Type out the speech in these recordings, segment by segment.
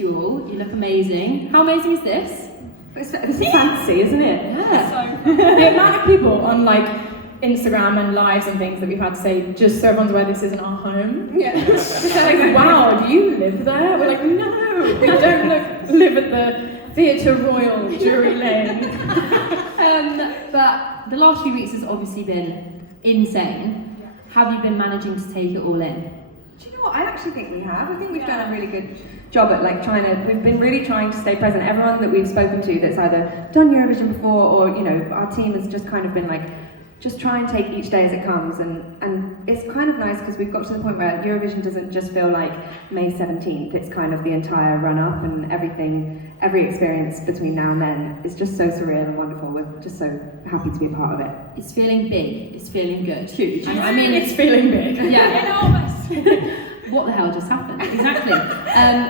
you all. You look amazing. How amazing is this? This is fancy, isn't it? Yeah. The amount of people on like Instagram and lives and things that we've had to say, just so everyone's aware this isn't our home. Yeah. They're like, wow, do you live there? We're like, no, we don't live at the Theatre Royal Drury Lane. But the last few weeks has obviously been insane. Have you been managing to take it all in? Do you know what? I actually think we have. I think we've done a really good job at like we've been really trying to stay present. Everyone that we've spoken to that's either done Eurovision before or, you know, our team has just kind of been like, just try and take each day as it comes, and it's kind of nice because we've got to the point where Eurovision doesn't just feel like May 17th, it's kind of the entire run-up and everything, every experience between now and then is just so surreal and wonderful. We're just so happy to be a part of it. It's feeling big, it's feeling good. Huge. I mean, it's feeling big. Yeah. Enormous. What the hell just happened? Exactly.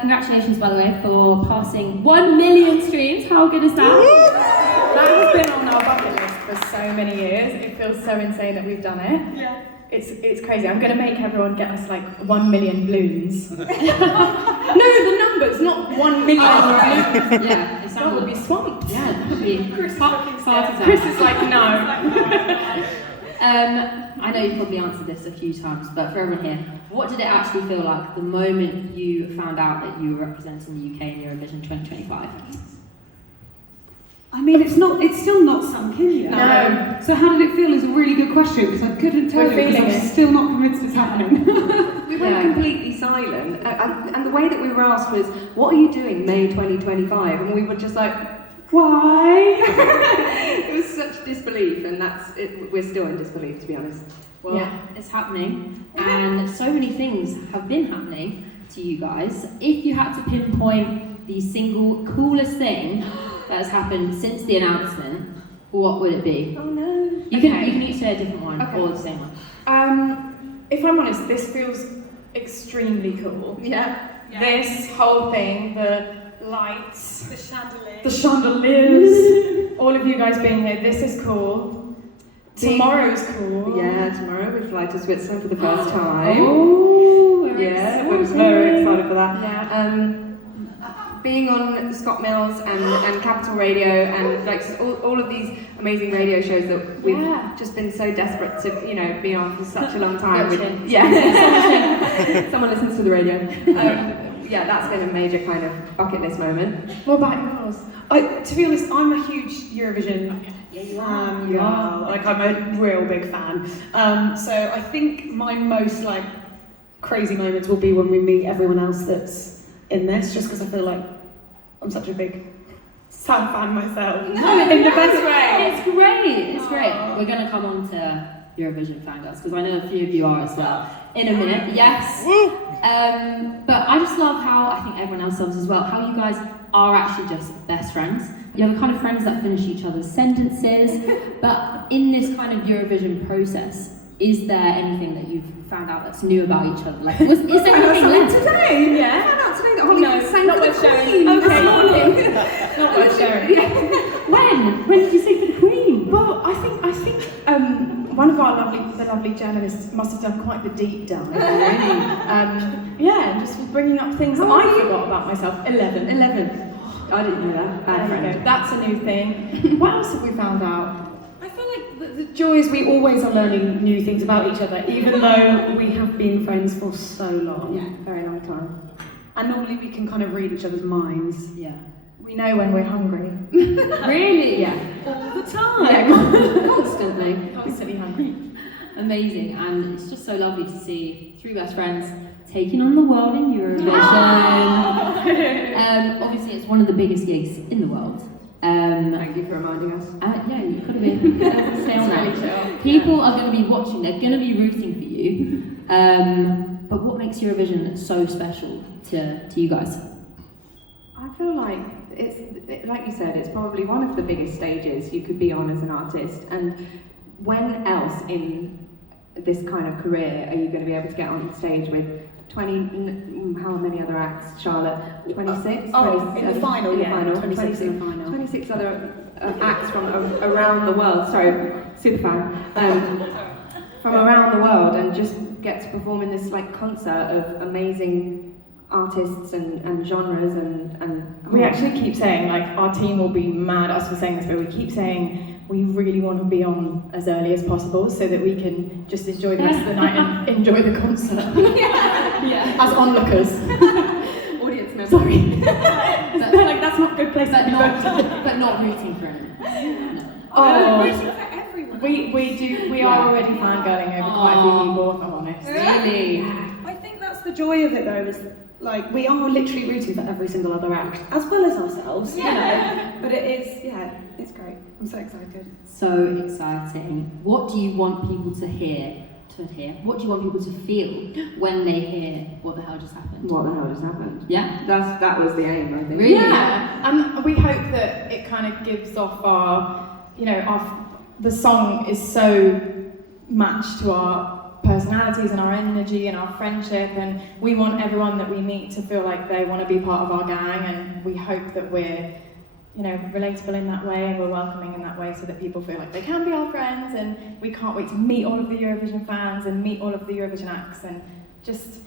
Congratulations, by the way, for passing 1 million streams. How good is that? That has been on our bucket list for so many years. It feels so insane that we've done it. Yeah. It's crazy. I'm going to make everyone get us like 1 million balloons. No, the numbers, not 1 million balloons. Yeah, That would be swamped. Yeah, that would be Chris is party looking time. Chris is like, no. I know you've probably answered this a few times, but for everyone here, what did it actually feel like the moment you found out that you were representing the UK in Eurovision 2025? I mean, it's still not sunk in yet. No. So how did it feel is a really good question, because I couldn't tell We're you, because feeling I'm it. still not convinced it's happening. We went completely silent, and the way that we were asked was, what are you doing May 2025? And we were just like, why? It was such disbelief, and that's it. We're still in disbelief, to be honest. Well, it's happening, and so many things have been happening to you guys. If you had to pinpoint the single coolest thing that has happened since the announcement, what would it be? Oh no. You can each say a different one or the same one. If I'm honest, this feels extremely cool. Yeah. This whole thing, the lights, The chandelier. the chandeliers, all of you guys being here, this is cool. Tomorrow's cool. Yeah, tomorrow we fly to Switzerland for the first time. Oh, We're very excited for that. Yeah. Being on Scott Mills and Capital Radio and like all of these amazing radio shows that we've just been so desperate to, you know, be on for such a long time. Someone listens to the radio. That's been a major kind of bucket list moment. What about yours? To be honest, I'm a huge Eurovision fan. are. Like, I'm a real big fan. So I think my most like crazy moments will be when we meet everyone else that's in this, just because I feel like I'm such a big Sam fan myself. No, in the best way. It's great. It's great. We're going to come on to Eurovision fangirls because I know a few of you are as well. In a minute, yes. But I just love how I think everyone else loves as well. How you guys are actually just best friends. You have the kind of friends that finish each other's sentences. But in this kind of Eurovision process, is there anything that you've found out that's new about each other? Like, is there anything left Today? Yeah. I found out today that Holly sang not for the worth sharing. Queen. Okay. Not worth sharing. When did you sing for the Queen? Well, I think one of our lovely journalists must have done quite the deep dive, really. And just bringing up things that I forgot about myself. 11. I didn't know that. Bad There you friend. go. That's a new thing. What else have we found out? I feel like the joy is we always are learning new things about each other, even though we have been friends for so long. Yeah, very long time. And normally we can kind of read each other's minds. Yeah. We know when we're hungry. Really? Yeah. All the time. Yeah, Constantly. constantly hungry. Amazing, and it's just so lovely to see three best friends taking on the world in Eurovision. Obviously, it's one of the biggest gigs in the world. Thank you for reminding us. Yeah, you could have been. Stay on that. People are going to be watching. They're going to be rooting for you. But what makes Eurovision so special to you guys? I feel like like you said, it's probably one of the biggest stages you could be on as an artist. And when else in this kind of career are you going to be able to get on stage with 20, how many other acts, Charlotte? 26? In the final, in the yeah. final. 26 in the final. 26 other acts from around the world. Sorry, super fan. From around the world, and just get to perform in this like concert of amazing artists and genres and We actually keep saying, like, our team will be mad at us for saying this, but we keep saying we really want to be on as early as possible so that we can just enjoy the rest of the night and enjoy the concert. Yeah. As onlookers. audience members. Sorry. They're like, that's not a good place to be voting. But not rooting for anyone. Oh, Rooting for everyone. we are already fangirling over quite a few people, if I'm honest. Really? I think that's the joy of it though, is like we are literally rooting for every single other act, as well as ourselves, you know. But it is, it's great. I'm so excited. So exciting. What do you want people to hear? What do you want people to feel when they hear what the hell just happened? What the hell just happened? Yeah? That was the aim, I think. Really? Yeah, and we hope that it kind of gives off the song is so matched to our personalities and our energy and our friendship, and we want everyone that we meet to feel like they want to be part of our gang, and we hope that we're relatable in that way and we're welcoming in that way so that people feel like they can be our friends, and we can't wait to meet all of the Eurovision fans and meet all of the Eurovision acts and just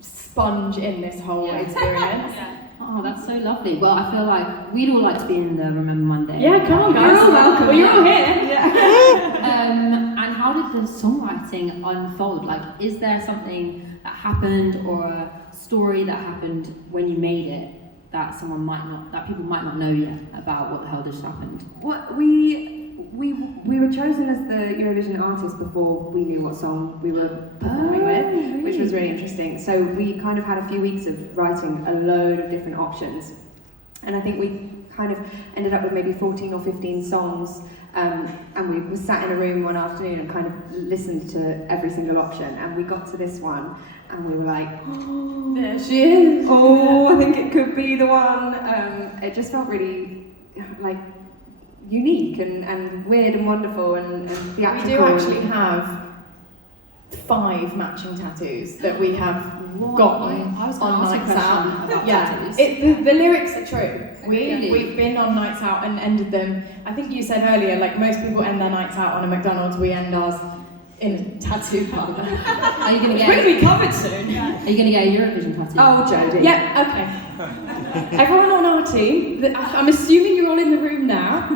sponge in this whole experience. Oh, that's so lovely. Well, I feel like we'd all like to be in the Remember Monday. Yeah, come on guys. You're all welcome. Well, you're all here. And how did the songwriting unfold? Like, is there something that happened or a story that happened when you made it that people might not know yet about what the hell just happened? What we were chosen as the Eurovision artist before we knew what song we were performing with, which was really interesting. So we kind of had a few weeks of writing a load of different options, and I think we kind of ended up with maybe 14 or 15 songs, and we sat in a room one afternoon and kind of listened to every single option, and we got to this one and we were like, oh, There she is. oh, I think it could be the one. It just felt really like unique and weird and wonderful and theatrical. We do actually have 5 matching tattoos that we have gotten I was on gonna ask a nights question out. about Yeah, tattoos. the lyrics are true. Really? We've been on nights out and ended them. I think you said earlier, like most people end their nights out on a McDonald's, we end ours in a tattoo parlour. Are you gonna It's going to get? be covered soon. Are you gonna get a Eurovision tattoo? Oh, Jodie. Yeah, okay. Everyone on our team, I'm assuming you're all in the room now.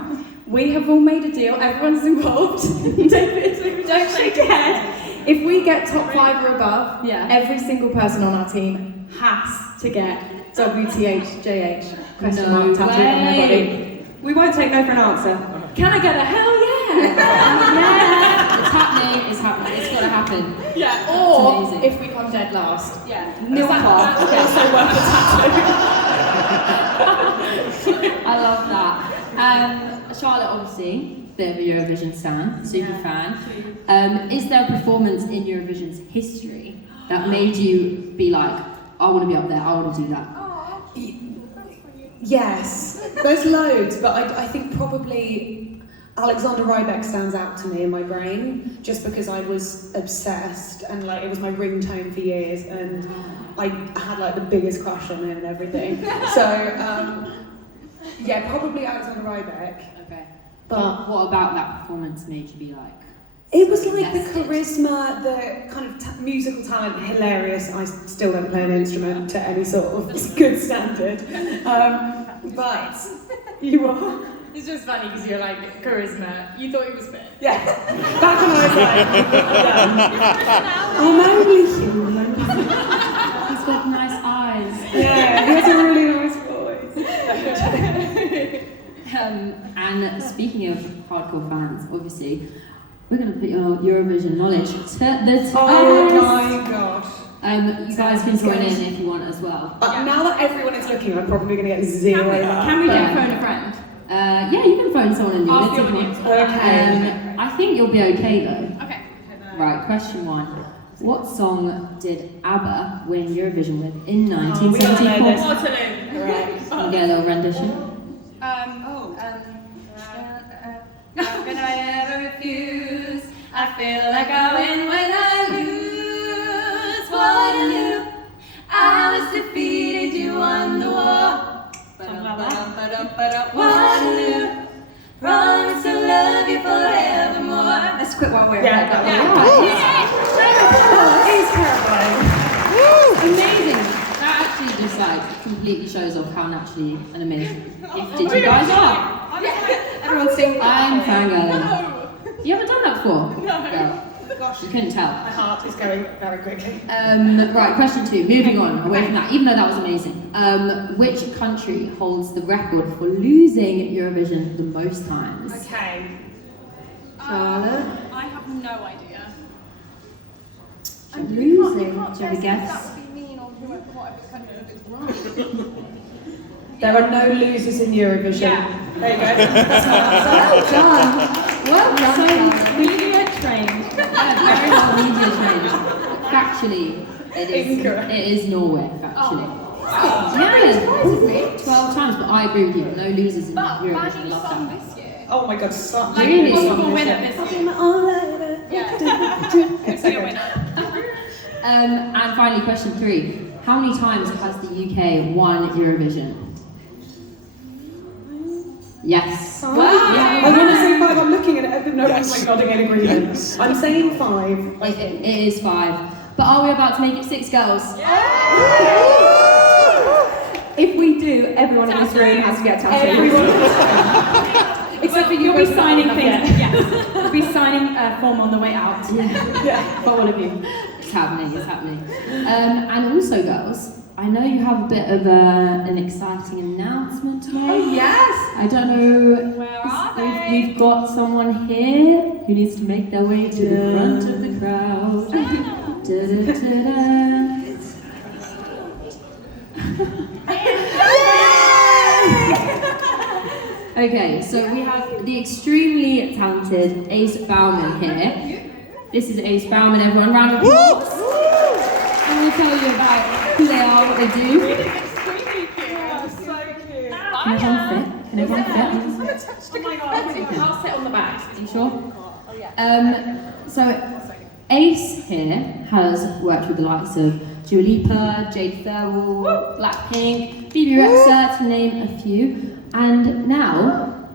We have all made a deal, everyone's involved. David, don't shake your head. If we get top 5 or above, every single person on our team has to get WTHJH question mark tattooed on their body. We won't take no for an answer. Can I get a hell yeah? Yeah! It's happening, it's gotta happen. Yeah, or amazing. if we come dead last. Nil That's also worth a tattoo. I love that. Charlotte, obviously, bit of a Eurovision stan, super fan. Is there a performance in Eurovision's history that made you be like, I want to be up there, I want to do that? Yes, there's loads, but I think probably Alexander Rybak stands out to me in my brain, just because I was obsessed and like it was my ringtone for years, and I had like the biggest crush on him and everything. So yeah, probably Alexander Rybak. Okay. But What about that performance made you be like? it was like the invested? charisma, the kind of musical talent, hilarious. I still don't play an instrument to any sort of good standard. But you are. It's just funny because you're like, charisma. You thought he was fit. Yeah. Back when I was like, I'm only human. He's got nice eyes. Yeah, he has a really nice voice. And speaking of hardcore fans, obviously, we're going to put your Eurovision knowledge to the test. Oh my gosh. You guys can join in if you want as well. Now that everyone is looking, I'm probably going to get 0. Can we do Yeah. phone a friend? Yeah, you can phone someone in your Ask the if you want. audience. Okay. I think you'll be okay though. Okay. Right, question 1. What song did ABBA win Eurovision with in We all know 1974? this. Waterloo. Right. Can we get a little rendition? How can I ever refuse? I feel like I win when I lose. Waterloo, I was defeated, you won the war. Waterloo, promise to love you forevermore. Let's quit while we're Yeah. ahead. Yeah. It's terrifying. Amazing. completely shows off how naturally and amazing gifted you guys are. Everyone sing. I'm fangirling. You haven't done that before? No. Gosh, You couldn't tell. my heart is going very quickly. Right, question 2. Moving on, away from that, even though that was amazing. Which country holds the record for losing Eurovision the most times? Okay. Charlotte? I have no idea. Losing? Do you have a guess? That would be mean on whatever country if it's wrong. There are no losers in Eurovision. Yeah. There you go. Well done. Well done. Media trained. Very well media trained. Factually, Incorrect. it is Norway, factually. Yeah, 12 times, but I agree with you. No losers in But Eurovision. Badly Love sung that. this year. Oh my god, such Like, Really? a good possible song winner this this year. year. Yeah. Could be a winner. And finally, question 3. How many times has the UK won Eurovision? Yes. I want to say 5. I'm looking at it. No one's like nodding in agreement. I'm saying 5. It is 5. But are we about to make it 6, girls? If we do, everyone in this room has to get tattoos. Except for you'll be signing things. Yes. You'll be signing a form on the way out. Yeah. For all of you. It's happening, it's happening. And also, girls, I know you have a bit of an exciting announcement to make. Oh, yes. I don't know. Where are they? We've got someone here who needs to make their way to the front of the crowd. Da-da-da-da. Okay, so we have the extremely talented Ace Bowerman here. This is Ace Bowerman, everyone. Round of applause. And we'll tell you about who they are, what they do. Can everyone fit? Oh my god. I'll sit on the back. Are you sure? So Ace here has worked with the likes of Dua Lipa, Jade Farewell, Blackpink, Phoebe Rexha, to name a few. And now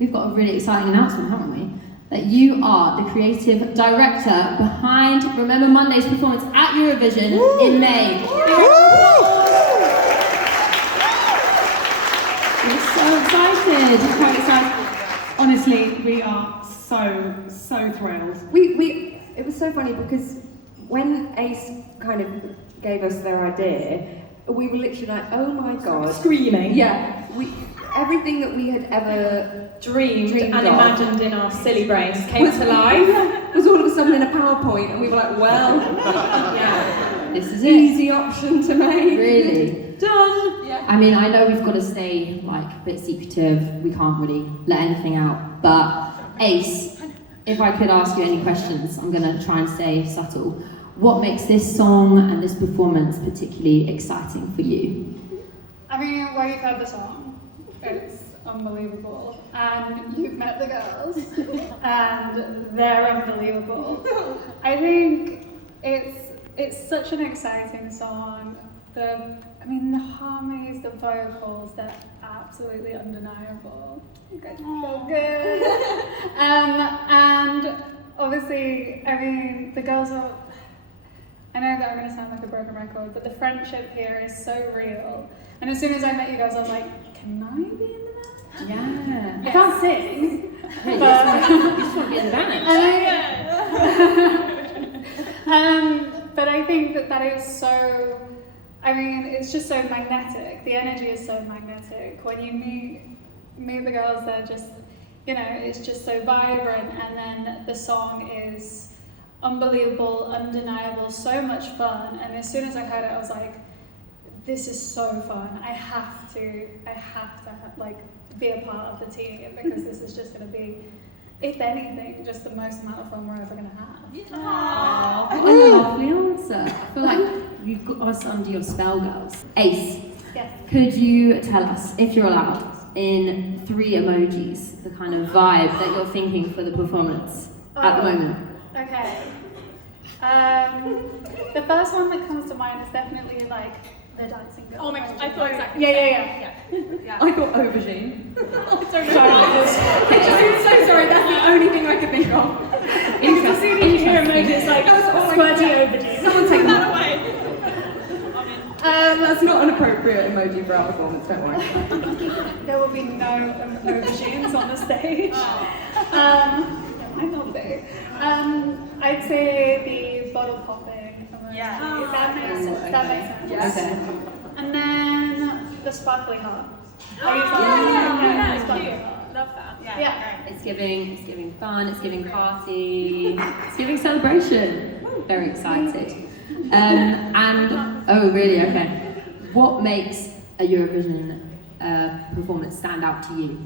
we've got a really exciting announcement, haven't we? That you are the creative director behind Remember Monday's performance at Eurovision in May. We're so excited. How excited. Honestly, we are so thrilled. It was so funny because when Ace kind of gave us their idea, we were literally like, oh my god. Screaming. Yeah, everything that we had ever Dreamed and of imagined in our silly brains came to life. was all of a sudden in a PowerPoint, and we were like, well, Yeah, this is it. easy option to make. Really. Done. Yeah. I mean, I know we've got to stay like a bit secretive. We can't really let anything out. But Ace, if I could ask you any questions, I'm gonna try and stay subtle. What makes this song and this performance particularly exciting for you? I mean, well, you've heard the song. It's unbelievable. And you've met the girls. And they're unbelievable. I think it's such an exciting song. The harmonies, the vocals, they're absolutely undeniable. Good, so good. And obviously, I mean, the girls are. I know that I'm going to sound like a broken record, but the friendship here is so real. And as soon as I met you guys, I was like, can I be in the band? Yeah. I can't sing. Hey, but you just want to be in the band. But I think that is so. I mean, it's just so magnetic. The energy is so magnetic. When you meet the girls, they're just, it's just so vibrant. And then the song is unbelievable, undeniable, so much fun. And as soon as I heard it, I was like, this is so fun. I have to be a part of the team because this is just going to be, if anything, just the most amount of fun we're ever going to have. What a lovely answer. I feel like you've got us under your spell, girls. Ace, Yes. could you tell us, if you're allowed, in 3 emojis, the kind of vibe that you're thinking for the performance at the moment? Okay. The first one that comes to mind is definitely like the dancing girl. Oh my god, I thought exactly. Yeah. I thought aubergine. Sorry. So sorry, that's the only thing I could think of. As soon as you hear emoji, it's like squirty aubergine. Someone take that away. That's not an appropriate emoji for our performance, don't worry. There will be no aubergines on the stage. Might not be. I'd say the bottle popping emoji. Yeah. If that makes sense. That makes sense. Yes. Okay. And then the sparkly heart. I use that. Yeah, sparkly cute. heart. Love that. Yeah. It's giving fun, it's giving party, it's giving celebration. Very excited. Oh really, okay. What makes a Eurovision performance stand out to you?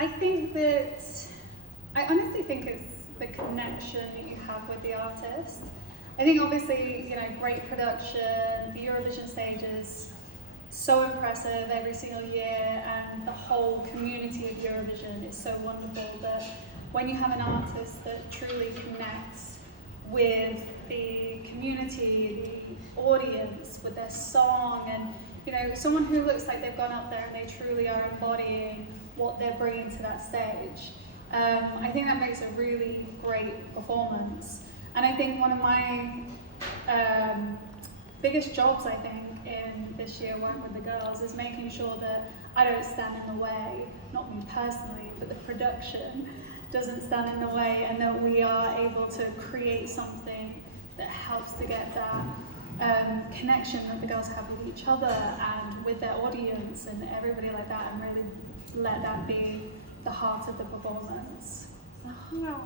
I think that, I honestly think it's the connection that you have with the artist. I think obviously, great production, the Eurovision stage is so impressive every single year, and the whole community of Eurovision is so wonderful, but when you have an artist that truly connects with the community, the audience, with their song, and someone who looks like they've gone up there and they truly are embodying what they're bringing to that stage, I think that makes a really great performance. And I think one of my biggest jobs, I think, in this year working with the girls is making sure that I don't stand in the way, not me personally, but the production doesn't stand in the way, and that we are able to create something that helps to get that connection that the girls have with each other and with their audience and everybody like that, and really let that be the heart of the performance. Wow.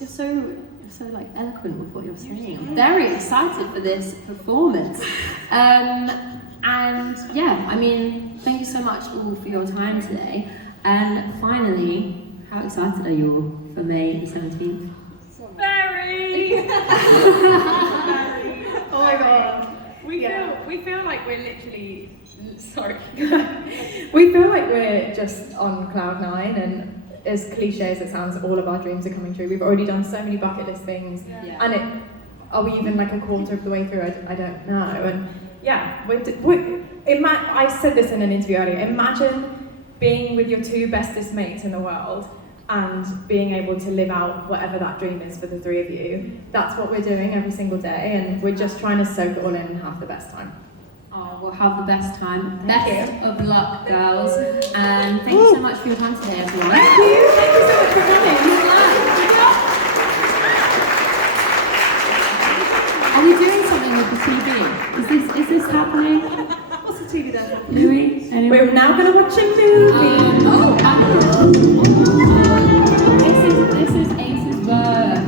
You're so like eloquent with what you're saying. I'm very excited for this performance. And yeah, I mean, thank you so much all for your time today. And finally, how excited are you all for May the 17th? Very! Oh my god. We feel like we're literally, sorry. We feel like we're just on cloud nine, and as cliche as it sounds, all of our dreams are coming true. We've already done so many bucket list things, and are we even like a quarter of the way through? I don't know. And yeah, I said this in an interview earlier. Imagine being with your two bestest mates in the world and being able to live out whatever that dream is for the three of you. That's what we're doing every single day, and we're just trying to soak it all in and have the best time. Oh, we'll have the best time. Best of luck, girls. And thank you so much for your time today, everyone. Thank you so much for coming. Are we doing something with the TV? Is this happening? What's the TV then? Louis? Anyone? We're now going to watch a movie. This is Ace's work.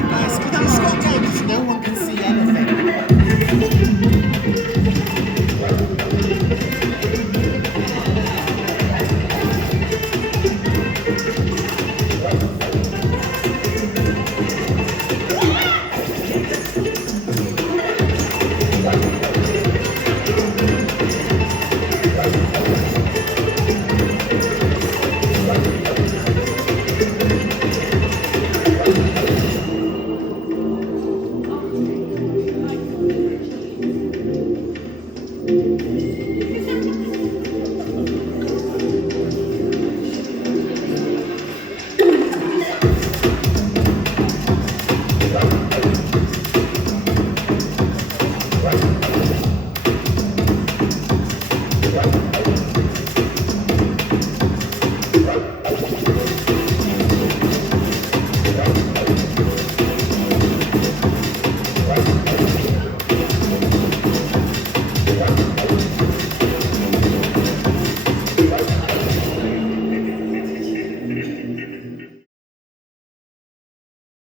Guys, could you stop there because no one can see anything?